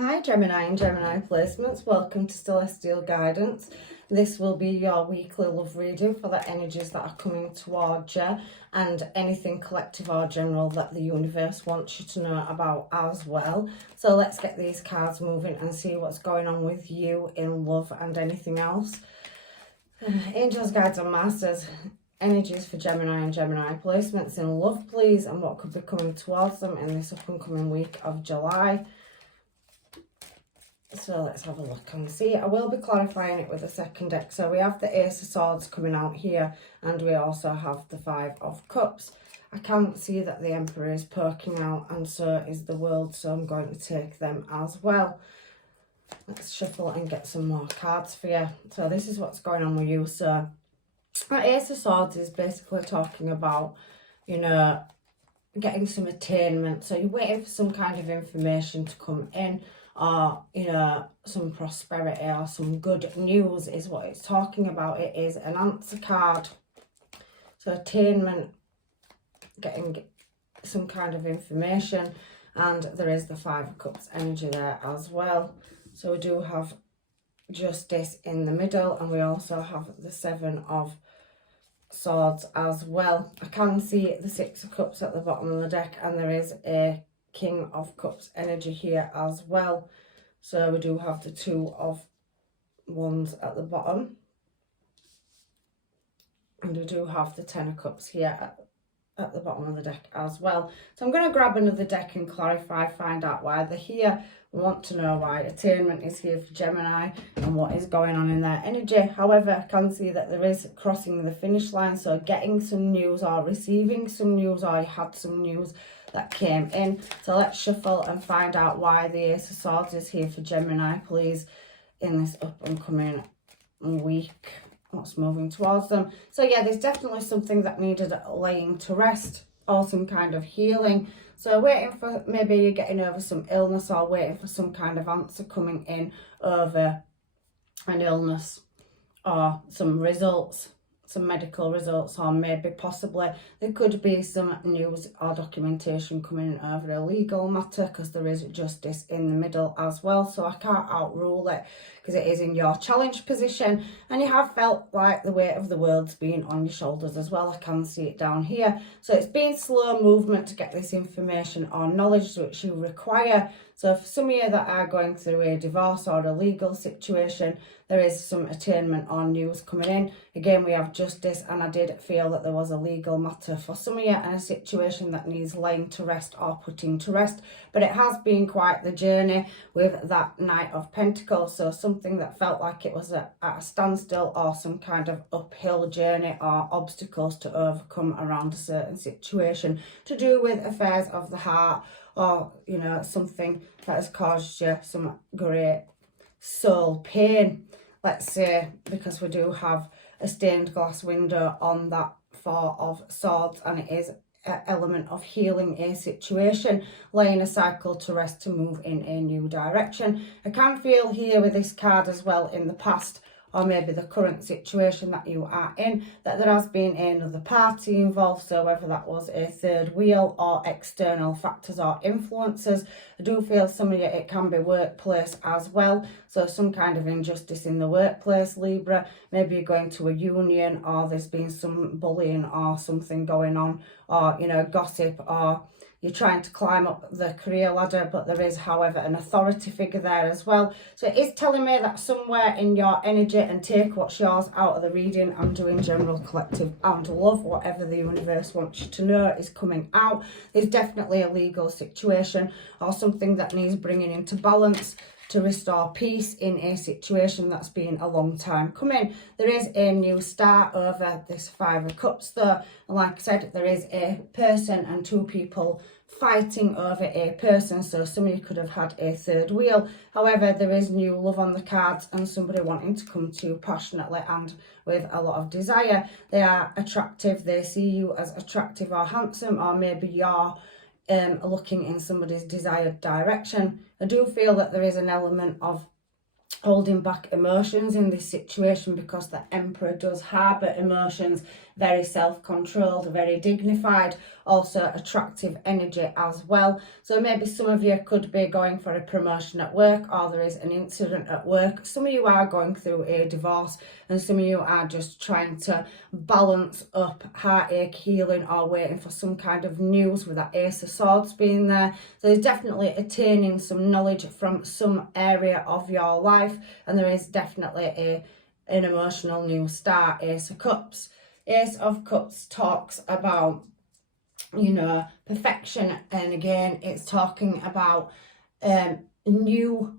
Hi Gemini and Gemini placements, welcome to Celestial Guidance. This will be your weekly love reading for the energies that are coming towards you and anything collective or general that the universe wants you to know about as well. So let's get these cards moving and see what's going on with you in love and anything else. Angels, guides and masters, energies for Gemini and Gemini placements in love please, and what could be coming towards them in this up and coming week of July. So let's have a look and see. I will be clarifying it with the second deck. So we have the Ace of Swords coming out here, and we also have the Five of Cups. I can't see that the Emperor is poking out, and so is the World, so I'm going to take them as well. Let's shuffle and get some more cards for you. So this is what's going on with you. So that Ace of Swords is basically talking about, you know, getting some attainment. So you're waiting for some kind of information to come in, or, you know, some prosperity or some good news is what it's talking about. It is an answer card. So attainment, getting some kind of information, and there is the Five of Cups energy there as well. So we do have Justice in the middle, and we also have the Seven of Swords as well. I can see the Six of Cups at the bottom of the deck, and there is a King of Cups energy here as well. So we do have the Two of Wands at the bottom, and we do have the Ten of Cups here at the bottom of the deck as well. So I'm going to grab another deck and clarify, find out why they're here. We want to know why attainment is here for Gemini and what is going on in their energy. However, I can see that there is crossing the finish line, so getting some news or receiving some news, or you had some news that came in. So let's shuffle and find out why the Ace of Swords is here for Gemini, please, in this up and coming week. What's moving towards them. So yeah, there's definitely something that needed laying to rest, or some kind of healing. So waiting for, maybe you're getting over some illness, or waiting for some kind of answer coming in over an illness, or some results, some medical results, or maybe possibly there could be some news or documentation coming in over a legal matter, because there is Justice in the middle as well. So I can't outrule it, because it is in your challenge position, and you have felt like the weight of the world's been on your shoulders as well. I can see it down here. So it's been slow movement to get this information or knowledge which you require. So for some of you that are going through a divorce or a legal situation, there is some attainment or news coming in. Again, we have Justice, and I did feel that there was a legal matter for some of you, and a situation that needs laying to rest or putting to rest. But it has been quite the journey with that Knight of Pentacles. So something that felt like it was at a standstill, or some kind of uphill journey or obstacles to overcome around a certain situation, to do with affairs of the heart, or, you know, something that has caused you some great soul pain, let's say, because we do have a stained glass window on that Four of Swords, and it is an element of healing a situation, laying a cycle to rest, to move in a new direction. I can feel here with this card as well, in the past, or maybe the current situation that you are in, that there has been another party involved. So whether that was a third wheel or external factors or influences, I do feel some of you, it can be workplace as well. So some kind of injustice in the workplace, Libra. Maybe you're going to a union, or there's been some bullying or something going on, or, you know, gossip, or you're trying to climb up the career ladder, but there is, however, an authority figure there as well. So it is telling me that somewhere in your energy, and take what's yours out of the reading, I'm doing general, collective and love, whatever the universe wants you to know is coming out. There's definitely a legal situation or something that needs bringing into balance to restore peace in a situation that's been a long time coming. There is a new start over this Five of Cups though, and like I said, there is a person and two people fighting over a person. So some of you could have had a third wheel. However, there is new love on the cards, and somebody wanting to come to you passionately and with a lot of desire. They are attractive, they see you as attractive or handsome, or maybe you're looking in somebody's desired direction. I do feel that there is an element of holding back emotions in this situation, because the Emperor does harbour emotions very self-controlled, very dignified, also attractive energy as well. So maybe some of you could be going for a promotion at work, or there is an incident at work. Some of you are going through a divorce, and some of you are just trying to balance up heartache, healing, or waiting for some kind of news with that Ace of Swords being there. So there's definitely attaining some knowledge from some area of your life, and there is definitely an emotional new start. Ace of Cups. Ace of Cups talks about, you know, perfection, and again it's talking about new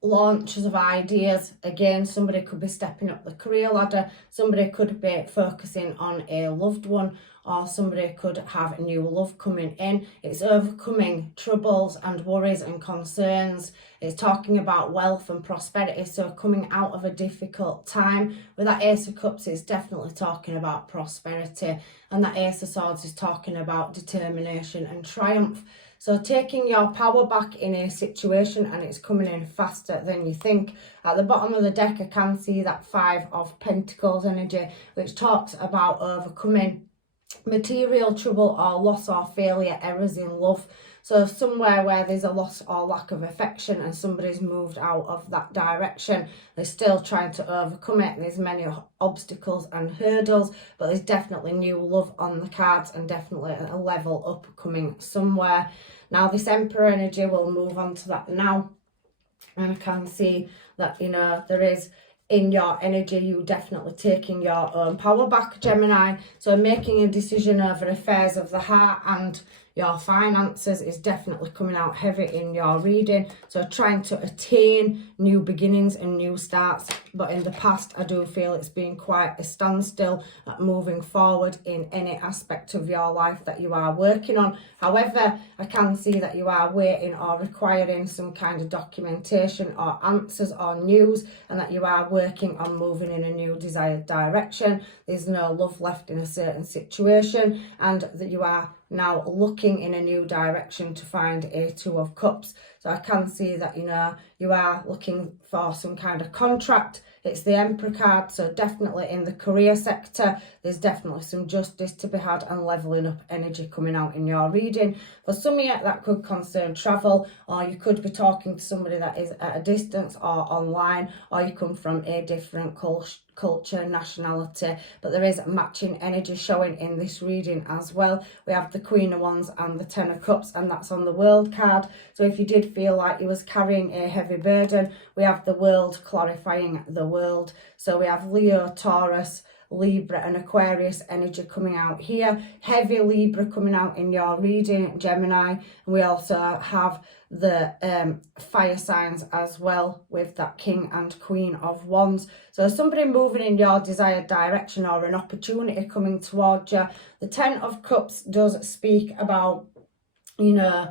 launches of ideas. Again, somebody could be stepping up the career ladder, somebody could be focusing on a loved one, or somebody could have a new love coming in. It's overcoming troubles and worries and concerns. It's talking about wealth and prosperity, so coming out of a difficult time. With that Ace of Cups, it's definitely talking about prosperity, and that Ace of Swords is talking about determination and triumph. So taking your power back in a situation, and it's coming in faster than you think. At the bottom of the deck, I can see that Five of Pentacles energy, which talks about overcoming material trouble or loss or failure, errors in love. So somewhere where there's a loss or lack of affection and somebody's moved out of that direction, they're still trying to overcome it. There's many obstacles and hurdles, but there's definitely new love on the cards, and definitely a level up coming somewhere. Now this Emperor energy, we'll move on to that now. And I can see that, you know, there is in your energy, you definitely taking your own power back, Gemini. So making a decision over affairs of the heart and your finances is definitely coming out heavy in your reading. So trying to attain new beginnings and new starts. But in the past, I do feel it's been quite a standstill at moving forward in any aspect of your life that you are working on. However, I can see that you are waiting or requiring some kind of documentation or answers or news, and that you are working on moving in a new desired direction. There's no love left in a certain situation, and that you are now looking in a new direction to find a Two of Cups. So I can see that, you know, you are looking for some kind of contract. It's the Emperor card, so definitely in the career sector, there's definitely some justice to be had and leveling up energy coming out in your reading. For some of you, that could concern travel, or you could be talking to somebody that is at a distance or online, or you come from a different culture, nationality, but there is matching energy showing in this reading as well. We have the Queen of Wands and the Ten of Cups, and that's on the World card. So if you did feel like you was carrying a heavy burden, we have the World clarifying the world. So we have Leo, Taurus, Libra and Aquarius energy coming out here. Heavy Libra coming out in your reading, Gemini. And we also have the fire signs as well, with that King and Queen of Wands. So somebody moving in your desired direction, or an opportunity coming towards you. The Ten of Cups does speak about, you know,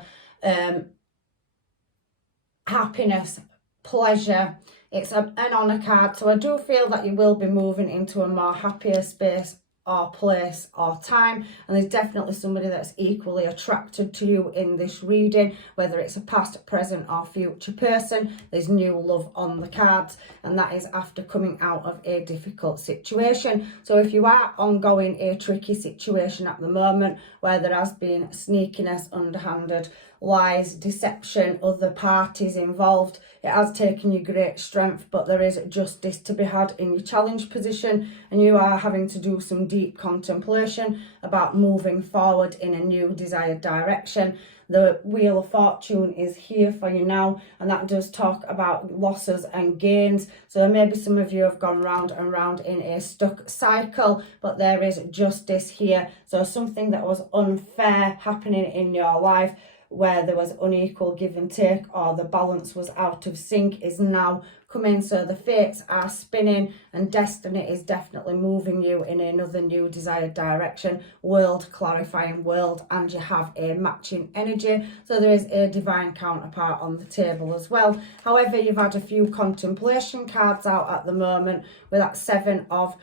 happiness, pleasure. It's an honour card, so I do feel that you will be moving into a more happier space or place or time, and there's definitely somebody that's equally attracted to you in this reading, whether it's a past, present or future person. There's new love on the cards, and that is after coming out of a difficult situation. So if you are ongoing a tricky situation at the moment, where there has been sneakiness, underhanded lies, deception, other parties involved, it has taken you great strength, but there is justice to be had in your challenge position, and you are having to do some deep contemplation about moving forward in a new desired direction. The Wheel of Fortune is here for you now, and that does talk about losses and gains. So maybe some of you have gone round and round in a stuck cycle, but there is justice here. So something that was unfair happening in your life, where there was unequal give and take, or the balance was out of sync, is now coming. So the fates are spinning, and destiny is definitely moving you in another new desired direction. World clarifying world, and you have a matching energy. So there is a divine counterpart on the table as well. However, you've had a few contemplation cards out at the moment, with that Seven of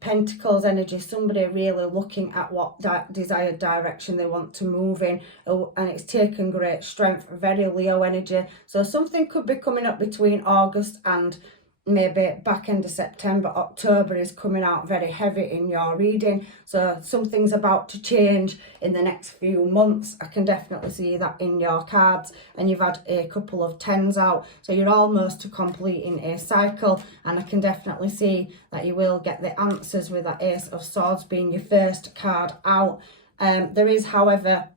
Pentacles energy, somebody really looking at what desired direction they want to move in, and it's taken great strength. Very Leo energy, so something could be coming up between August and maybe back end of September, October is coming out very heavy in your reading. So something's about to change in the next few months. I can definitely see that in your cards. And you've had a couple of 10s out. So you're almost completing a cycle. And I can definitely see that you will get the answers with that Ace of Swords being your first card out. There is, however,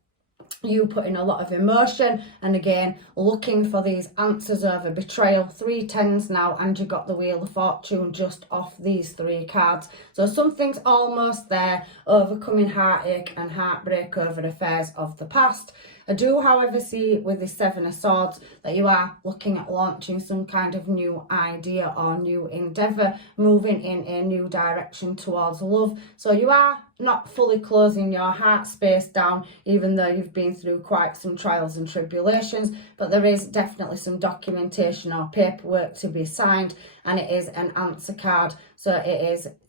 you put in a lot of emotion and again looking for these answers over betrayal. 3 10s now, and you got the Wheel of Fortune just off these 3 cards. So something's almost there, overcoming heartache and heartbreak over affairs of the past. I do, however, see with the 7 of Swords that you are looking at launching some kind of new idea or new endeavour, moving in a new direction towards love. So you are not fully closing your heart space down, even though you've been through quite some trials and tribulations, but there is definitely some documentation or paperwork to be signed, and it is an answer card. So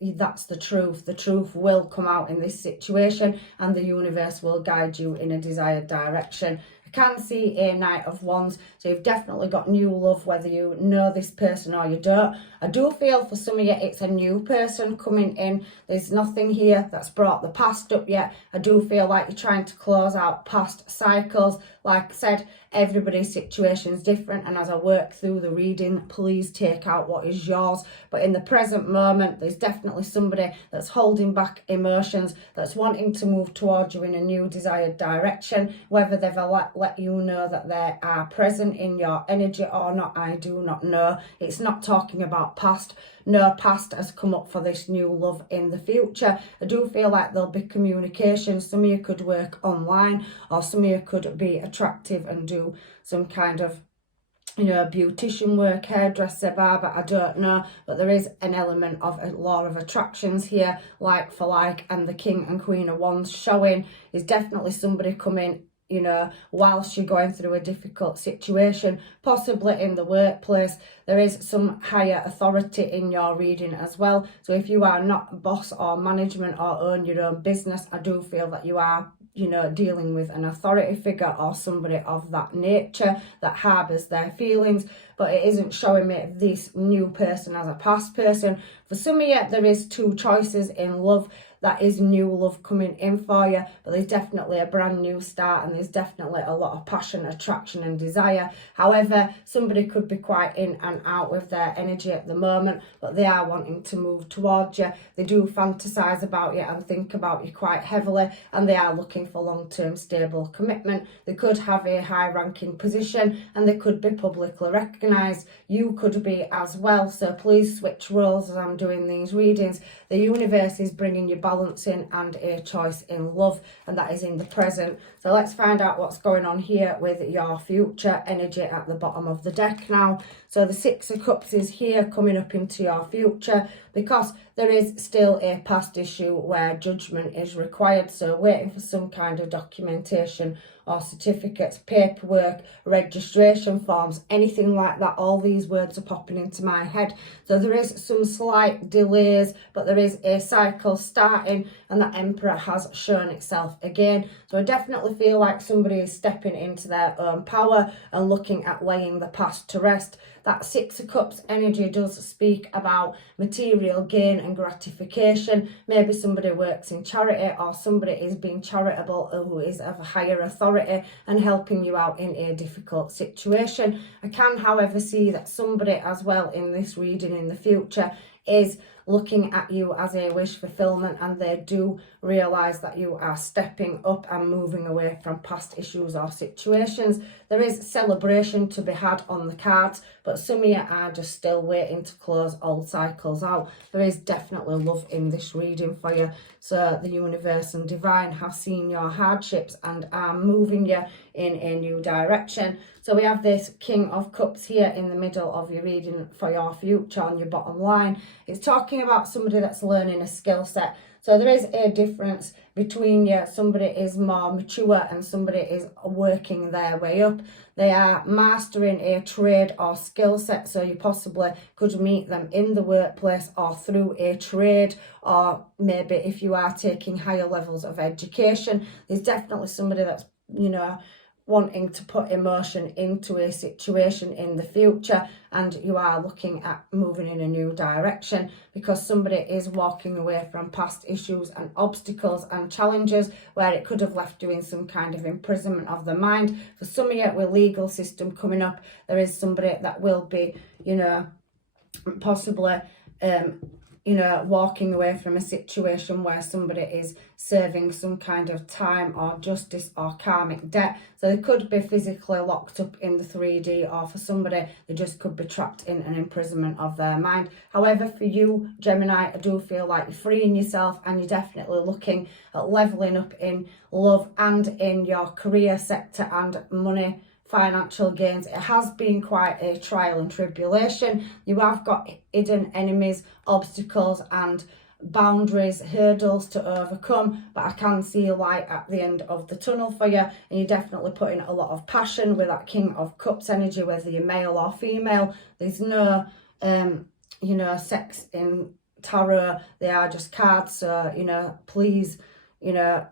that's the truth. The truth will come out in this situation, and the universe will guide you in a desired direction. I can see a Knight of Wands, so you've definitely got new love, whether you know this person or you don't. I do feel for some of you it's a new person coming in. There's nothing here that's brought the past up yet. I do feel like you're trying to close out past cycles. Like I said, everybody's situation is different, and as I work through the reading, please take out what is yours. But in the present moment, there's definitely somebody that's holding back emotions, that's wanting to move towards you in a new desired direction. Whether they've let you know that they are present in your energy or not, I do not know. It's not talking about past. No past has come up for this new love in the future. I do feel like there'll be communication. Some of you could work online, or some of you could be attractive and do some kind of, beautician work, hairdresser, barber, I don't know, but there is an element of a law of attractions here, like for like, and the King and Queen of Wands showing is definitely somebody coming, whilst you're going through a difficult situation, possibly in the workplace. There is some higher authority in your reading as well. So if you are not boss or management or own your own business, I do feel that you are dealing with an authority figure or somebody of that nature that harbours their feelings. But it isn't showing me this new person as a past person. For some of you, there is 2 choices in love. That is new love coming in for you, but there's definitely a brand new start, and there's definitely a lot of passion, attraction and desire. However, somebody could be quite in and out with their energy at the moment, but they are wanting to move towards you. They do fantasize about you and think about you quite heavily, and they are looking for long-term stable commitment. They could have a high-ranking position, and they could be publicly recognized. You could be as well, so please switch roles as I'm doing these readings. The universe is bringing you balance in and a choice in love, and that is in the present. So let's find out what's going on here with your future energy at the bottom of the deck now. So the 6 of Cups is here coming up into your future, because there is still a past issue where judgment is required. So waiting for some kind of documentation or certificates, paperwork, registration forms, anything like that. All these words are popping into my head. So there is some slight delays, but there is a cycle starting, and the Emperor has shown itself again. So I definitely feel like somebody is stepping into their own power and looking at laying the past to rest. That 6 of Cups energy does speak about material gain and gratification. Maybe somebody works in charity, or somebody is being charitable who is of a higher authority and helping you out in a difficult situation. I can, however, see that somebody as well in this reading in the future is looking at you as a wish fulfillment, and they do realise that you are stepping up and moving away from past issues or situations. There is celebration to be had on the cards, but some of you are just still waiting to close old cycles out. There is definitely love in this reading for you. So the universe and divine have seen your hardships and are moving you in a new direction. So we have this King of Cups here in the middle of your reading for your future on your bottom line. It's talking about somebody that's learning a skill set. So there is a difference between you. Somebody is more mature and somebody is working their way up. They are mastering a trade or skill set. So you possibly could meet them in the workplace or through a trade, or maybe if you are taking higher levels of education. There's definitely somebody that's, wanting to put emotion into a situation in the future, and you are looking at moving in a new direction because somebody is walking away from past issues and obstacles and challenges where it could have left you in some kind of imprisonment of the mind. For some of you, with legal system coming up, there is somebody that will be, you know, possibly you know, walking away from a situation where somebody is serving some kind of time or justice or karmic debt. So they could be physically locked up in the 3D, or for somebody, they just could be trapped in an imprisonment of their mind. However, for you, Gemini, I do feel like you're freeing yourself, and you're definitely looking at leveling up in love and in your career sector and money, financial gains. It has been quite a trial and tribulation. You have got hidden enemies, obstacles and boundaries, hurdles to overcome, but I can see a light at the end of the tunnel for you, and you're definitely putting a lot of passion with that King of Cups energy, whether you're male or female. There's no you know, sex in tarot. They are just cards, so, you know, please, you know,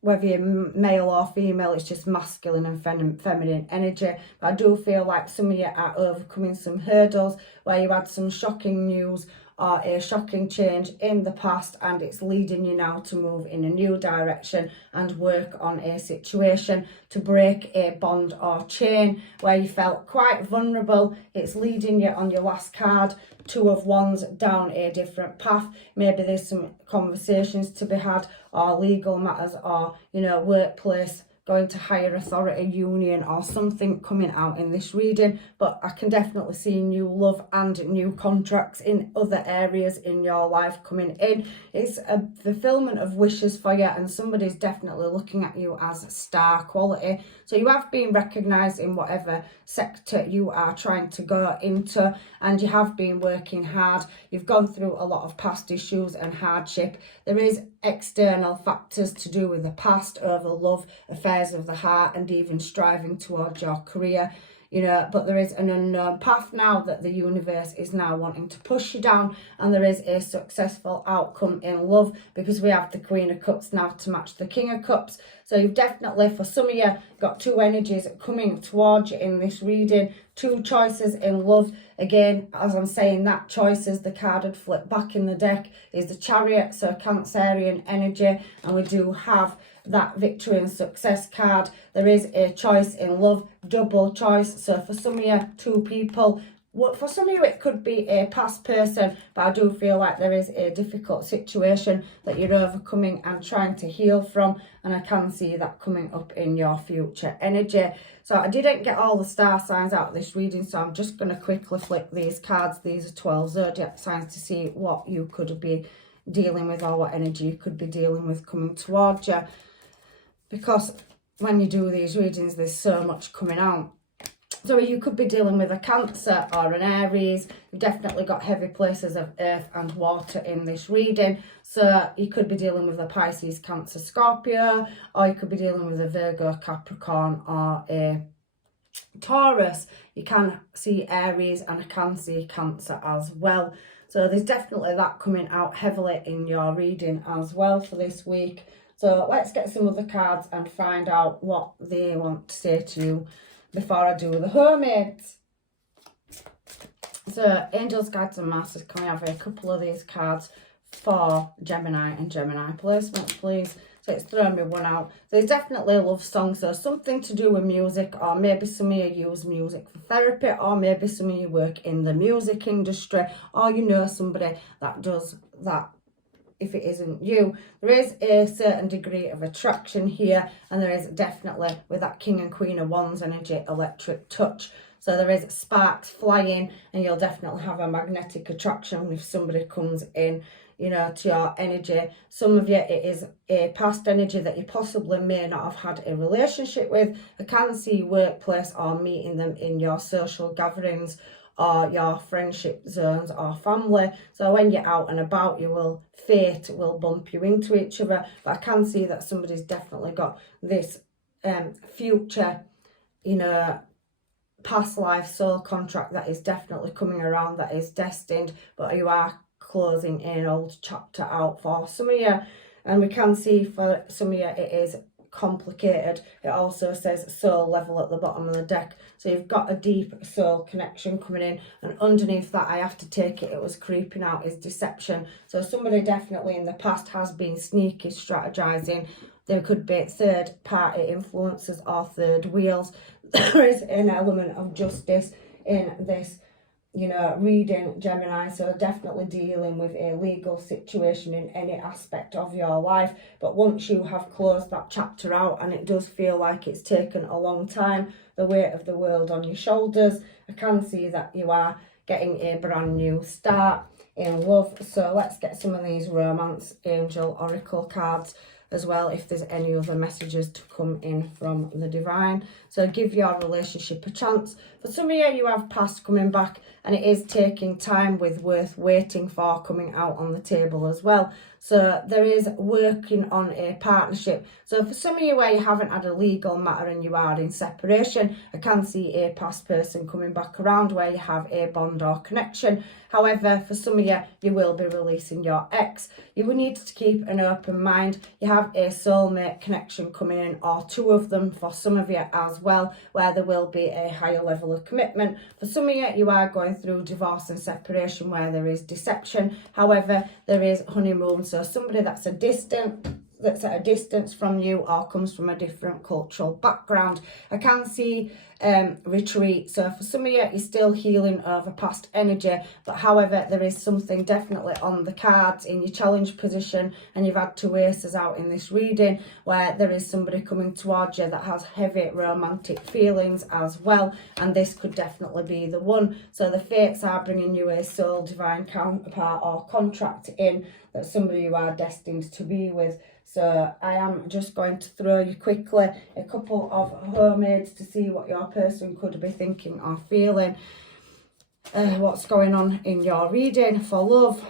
whether you're male or female, it's just masculine and feminine energy. But I do feel like some of you are overcoming some hurdles where you had some shocking news or a shocking change in the past, and it's leading you now to move in a new direction and work on a situation to break a bond or chain where you felt quite vulnerable. It's leading you on your last card, Two of Wands, down a different path. Maybe there's some conversations to be had, or legal matters, or, you know, workplace, going to higher authority, union or something coming out in this reading. But I can definitely see new love and new contracts in other areas in your life coming in. It's a fulfillment of wishes for you, and somebody's definitely looking at you as star quality. So you have been recognised in whatever sector you are trying to go into, and you have been working hard. You've gone through a lot of past issues and hardship. There is external factors to do with the past over love, affairs of the heart, and even striving towards your career, you know, but there is an unknown path now that the universe is now wanting to push you down, and there is a successful outcome in love because we have the Queen of Cups now to match the King of Cups. So you've definitely, for some of you, got two energies coming towards you in this reading, two choices in love. Again, as I'm saying that, choices, the card had flipped back in the deck, is the Chariot, so Cancerian energy, and we do have that victory and success card. There is a choice in love, double choice. So for some of you, two people. For some of you, it could be a past person, but I do feel like there is a difficult situation that you're overcoming and trying to heal from, and I can see that coming up in your future energy. So I didn't get all the star signs out of this reading, so I'm just going to quickly flick these cards. These are 12 zodiac signs to see what you could be dealing with, or what energy you could be dealing with coming towards you. Because when you do these readings, there's so much coming out. So you could be dealing with a Cancer or an Aries. You've definitely got heavy places of earth and water in this reading. So you could be dealing with a Pisces, Cancer, Scorpio, or you could be dealing with a Virgo, Capricorn, or a Taurus. You can see Aries, and I can see Cancer as well. So there's definitely that coming out heavily in your reading as well for this week. So let's get some other cards and find out what they want to say to you before I do the hermits. So angels, guides and masters, can we have a couple of these cards for Gemini and Gemini placements, please? So it's thrown me one out. There's definitely a love song, so something to do with music, or maybe some of you use music for therapy, or maybe some of you work in the music industry, or you know somebody that does that. If it isn't you, there is a certain degree of attraction here, and there is definitely, with that King and Queen of Wands energy, electric touch. So there is sparks flying, and you'll definitely have a magnetic attraction if somebody comes in, you know, to your energy. Some of you, it is a past energy that you possibly may not have had a relationship with. I can see workplace or meeting them in your social gatherings or your friendship zones or family. So when you're out and about, fate will bump you into each other. But I can see that somebody's definitely got this future, you know, past life soul contract that is definitely coming around, that is destined, but you are closing an old chapter out for some of you. And we can see for some of you, it is complicated. It also says soul level at the bottom of the deck. So you've got a deep soul connection coming in, and underneath that, I have to take it was creeping out, is deception. So somebody definitely in the past has been sneaky, strategizing. There could be third party influences or third wheels. There is an element of justice in this, you know, reading, Gemini. So definitely dealing with a legal situation in any aspect of your life. But once you have closed that chapter out, and it does feel like it's taken a long time, the weight of the world on your shoulders, I can see that you are getting a brand new start in love. So let's get some of these romance angel oracle cards as well, if there's any other messages to come in from the divine. So give your relationship a chance. For some of you have past coming back, and it is taking time with worth waiting for coming out on the table as well. So there is working on a partnership. So for some of you where you haven't had a legal matter and you are in separation, I can see a past person coming back around where you have a bond or connection. However, for some of you, you will be releasing your ex. You will need to keep an open mind. You have a soulmate connection coming in, or two of them for some of you as well, where there will be a higher level of commitment. For some of you, you are going through divorce and separation where there is deception. However, there is honeymoon. So somebody that's at a distance from you or comes from a different cultural background. I can see retreat. So for some of you, you're still healing over past energy, but however, there is something definitely on the cards in your challenge position, and you've had two aces out in this reading, where there is somebody coming towards you that has heavy romantic feelings as well, and this could definitely be the one. So the fates are bringing you a soul divine counterpart or contract in, that somebody you are destined to be with. So I am just going to throw you quickly a couple of homemades to see what your person could be thinking or feeling, what's going on in your reading for love.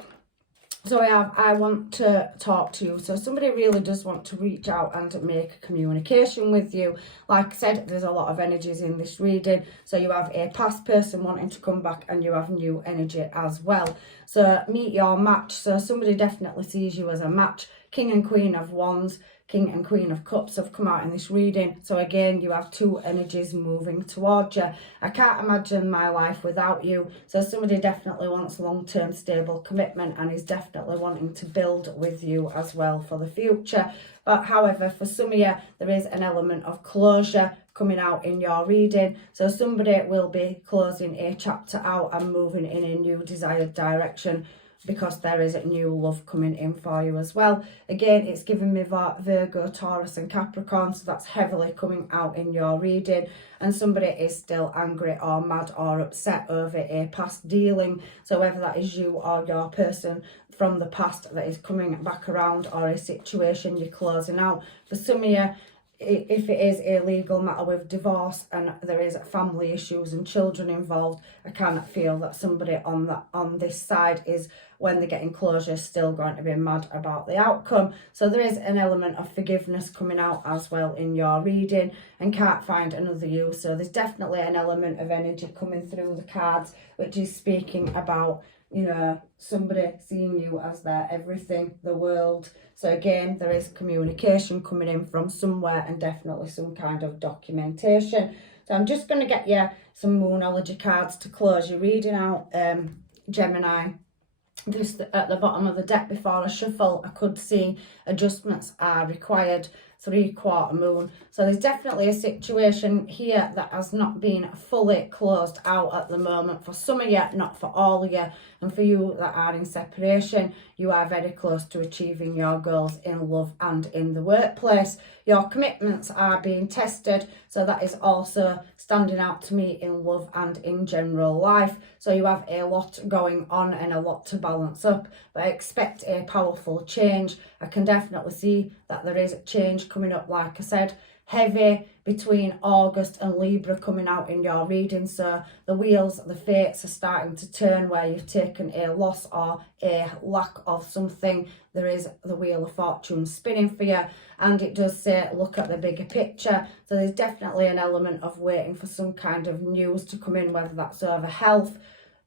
So I want to talk to you. So somebody really does want to reach out and make communication with you. Like I said, there's a lot of energies in this reading. So you have a past person wanting to come back, and you have new energy as well. So meet your match. So somebody definitely sees you as a match. King and Queen of Wands, King and Queen of Cups have come out in this reading. So again, you have two energies moving towards you. I can't imagine my life without you. So somebody definitely wants long-term stable commitment and is definitely wanting to build with you as well for the future. But however, for some of you, there is an element of closure coming out in your reading. So somebody will be closing a chapter out and moving in a new desired direction, because there is a new love coming in for you as well. Again, it's giving me Virgo, Taurus and Capricorn, so that's heavily coming out in your reading. And somebody is still angry or mad or upset over a past dealing. So whether that is you or your person from the past that is coming back around, or a situation you're closing out. For some of you, if it is a legal matter with divorce and there is family issues and children involved, I cannot feel that somebody on this side is, when they're getting closure, still going to be mad about the outcome. So there is an element of forgiveness coming out as well in your reading, and can't find another you. So there's definitely an element of energy coming through the cards, which is speaking about, you know, somebody seeing you as their everything, the world. So again, there is communication coming in from somewhere, and definitely some kind of documentation. So I'm just going to get you some Moonology cards to close your reading out, Gemini. Just at the bottom of the deck before I shuffle, I could see adjustments are required. 3/4 moon. So there's definitely a situation here that has not been fully closed out at the moment. For some of you, not for all of you. And for you that are in separation, you are very close to achieving your goals in love and in the workplace. Your commitments are being tested. So that is also standing out to me in love and in general life. So you have a lot going on and a lot to balance up. But I expect a powerful change. I can definitely see that there is change coming up, like I said, heavy between August and Libra coming out in your reading. So the wheels, the fates are starting to turn where you've taken a loss or a lack of something. There is the Wheel of Fortune spinning for you, and it does say look at the bigger picture. So there's definitely an element of waiting for some kind of news to come in, whether that's over health,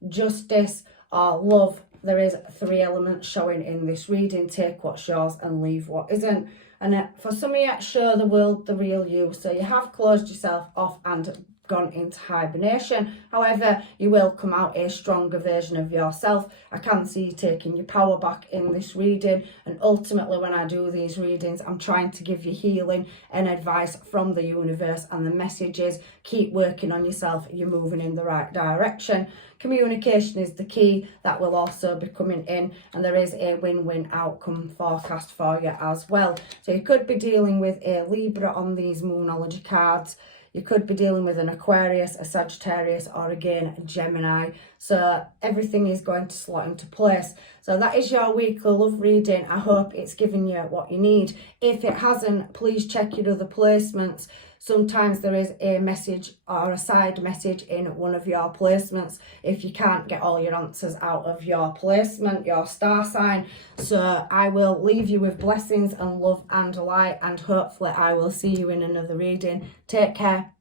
justice or love. there is 3 elements showing in this reading. Take what's yours and leave what isn't. And for some of you, show the world the real you. So you have closed yourself off and gone into hibernation. However, you will come out a stronger version of yourself. I can see you taking your power back in this reading, and ultimately when I do these readings, I'm trying to give you healing and advice from the universe, and the message is keep working on yourself. You're moving in the right direction. Communication is the key. That will also be coming in, and there is a win-win outcome forecast for you as well. So you could be dealing with a Libra on these Moonology cards. You could be dealing with an Aquarius, a Sagittarius, or again, a Gemini. So everything is going to slot into place. So that is your weekly love reading. I hope it's giving you what you need. If it hasn't, please check your other placements. Sometimes there is a message or a side message in one of your placements if you can't get all your answers out of your placement, your star sign. So I will leave you with blessings and love and light, and hopefully I will see you in another reading. Take care.